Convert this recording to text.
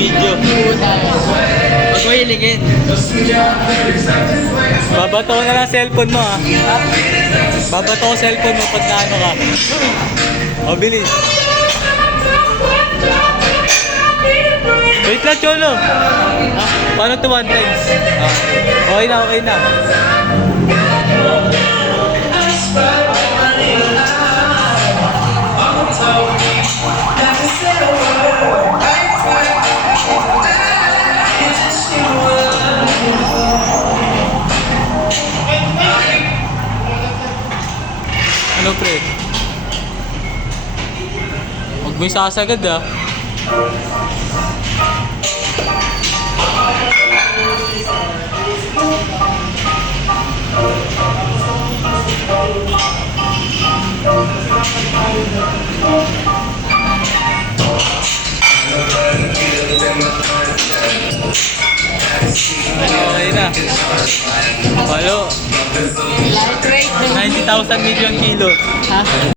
video. Huwag mo hilingin. Babato ko na lang cellphone mo, ha. Babato ko cellphone mo pag naano ka. O, bilis. Wait lang, Cholo. Paano to 1 times? Okay na, okay na. Ano, pre? Huwag mo isasagad, ah. Okay na. Palo. 90,000 million kilo. Ha?